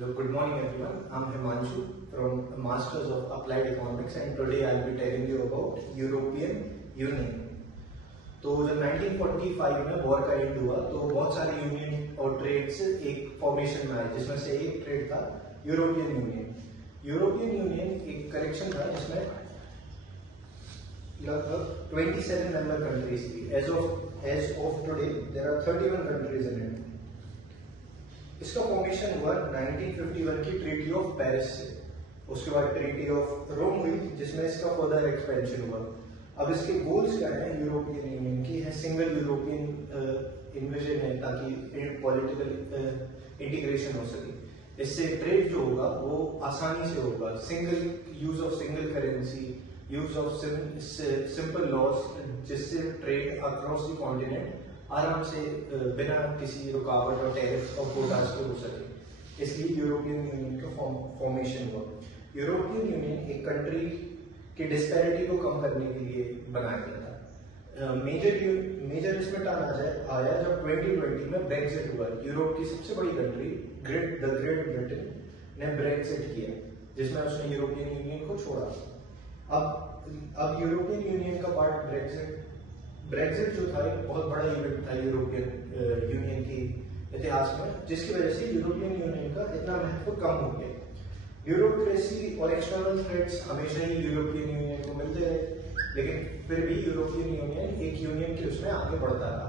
Hello, good morning everyone. I'm Himanshu from Masters of Applied Economics and today I'll be telling you about European Union. तो जब 1945 में war का and हुआ तो बहुत सारे यूनियन और ट्रेड्स एक फॉर्मेशन में आए, जिसमें से एक ट्रेड था यूरोपियन यूनियन। यूरोपियन यूनियन एक कलेक्शन था जिसमें लगभग 27 मेंबर कंट्रीज थी। As of today there are 31 countries in it. इसका फॉर्मेशन हुआ 1951 की ट्रीटी ऑफ पेरिस से। उसके बाद ट्रीटी ऑफ रोम हुई जिसमें इसका फर्दर एक्सपेंशन हुआ। अब इसके गोल्स क्या है यूरोपियन यूनियन की? है सिंगल यूरोपियन इन्विजन है ताकि पॉलिटिकल इंटीग्रेशन हो सके। इससे ट्रेड जो होगा वो आसानी से होगा। Single use of single currency, use of simple laws, जिससे ट्रेड अक्रॉस द कॉन्टिनेंट आराम से बिना किसी रुकावट और टैरिफ और कोटास के हो सके। इसलिए यूरोपियन यूनियन का फॉर्मेशन हुआ। यूरोपियन यूनियन एक कंट्री की डिस्पैरिटी को कम करने के लिए बनाया गया था। मेजर इसमें टर्न आया जब 2020 में ब्रेक्जिट हुआ। यूरोप की सबसे बड़ी कंट्री द ग्रेट ब्रिटेन ने ब्रेक्जिट किया, जिसमें उसने यूरोपियन यूनियन को छोड़ा। अब यूरोपियन यूनियन का पार्ट ब्रेक्जिट जो था एक बहुत बड़ा इवेंट था यूरोपियन यूनियन की इतिहास में, जिसकी वजह से यूरोपियन यूनियन का इतना महत्व कम हो गया। ब्यूरोक्रेसी और एक्सटर्नल थ्रेट्स हमेशा ही यूरोपियन यूनियन को मिलते रहे, लेकिन फिर भी यूरोपियन यूनियन एक यूनियन के उसमें आगे बढ़ता रहा।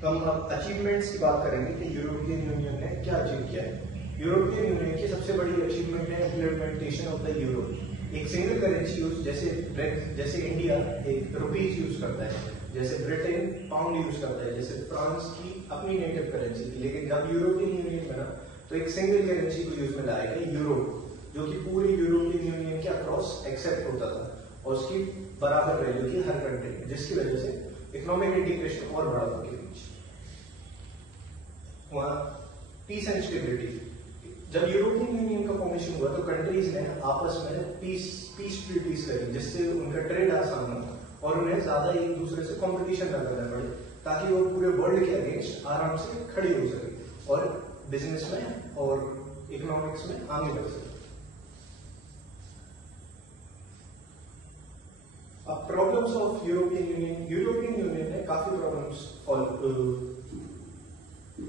तो हम अब अचीवमेंट्स की बात करेंगे कि यूरोपियन यूनियन ने क्या अचीव किया है। यूरोपियन यूनियन की सबसे बड़ी अचीवमेंट है इम्प्लीमेंटेशन ऑफ द यूरो। एक सिंगल करेंसी यूज, जैसे इंडिया एक रुपीज यूज करता है, जैसे ब्रिटेन पाउंड यूज करता है, जैसे फ्रांस की अपनी नेटिव करेंसी थी। लेकिन जब यूरोपियन यूनियन बना तो एक सिंगल करेंसी को यूज में लाया गया, यूरो, जो कि पूरी यूरोपियन यूनियन के अक्रॉस एक्सेप्ट होता था और उसकी बराबर वैल्यू थी हर कंट्री में, जिसकी वजह से इकोनॉमिक इंटीग्रेशन और बढ़ा उनके बीच। वहां पीस एंड स्टेबिलिटी। जब यूरोपियन यूनियन का फॉर्मेशन हुआ तो कंट्रीज ने आपस में पीस ट्रीटीज करी, जिससे उनका ट्रेड आसान हो और उन्हें ज्यादा एक दूसरे से कंपटीशन न करना पड़े, ताकि वो पूरे वर्ल्ड के अगेंस्ट आराम से खड़ी हो सके और बिजनेस में और इकोनॉमिक्स में आगे बढ़ सके। अब प्रॉब्लम्स ऑफ यूरोपियन यूनियन ने काफी प्रॉब्लम्स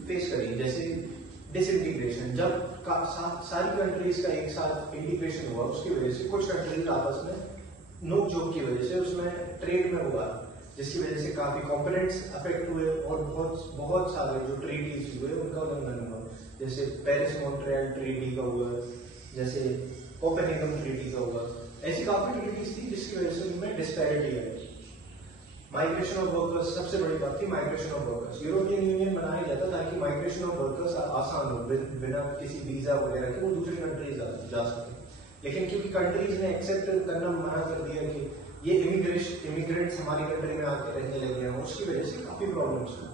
फेस करी, जैसे डिसइंटीग्रेशन। जब सारी कंट्रीज का एक साथ इंटीग्रेशन हुआ, उसकी वजह से कुछ कंट्रीज आपस में नोकझोंक की वजह से उसमें ट्रेड में हुआ, जिसकी वजह से काफी कंपोनेंट्स अफेक्ट हुए और बहुत सारे जो ट्रीटीज हुए उनका उल्लंघन हुआ। जैसे पेरिस मॉन्ट्रियल ट्रीटी का हुआ, जैसे कोपेनहेगन ट्रीटी का हुआ। ऐसी काफी ट्रीटीज थी जिसकी वजह से उनमें disparity I. Migration of workers सबसे बड़ी बात थी, migration of workers. European union बनाया जाता ताकि माइग्रेशन ऑफ वर्कर्स आसान हो, बिना किसी वीजा वगैरह के वो दूसरी कंट्रीज जा सके। लेकिन क्योंकि कंट्रीज ने एक्सेप्ट करना मना कर दिया कि ये इमिग्रेंट्स हमारी कंट्री में आके रहने लगे हैं, उसकी वजह से काफी प्रॉब्लम्स हुई।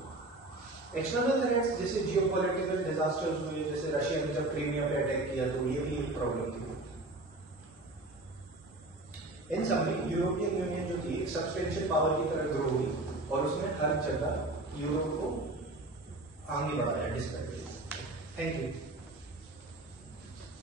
एक्सटर्नल थ्रेट्स जैसे जियोपॉलिटिकल डिजास्टर्स हुए, जैसे रशिया ने जब क्रीमिया पे अटैक किया तो ये भी एक प्रॉब्लम थी। इन सब में यूरोपियन यूनियन जो थी एक सब्सटेंशियल पावर की तरह ग्रो हुई और उसने हर जगह यूरोप को आगे बढ़ाया डिस्पेरिटी। Thank you.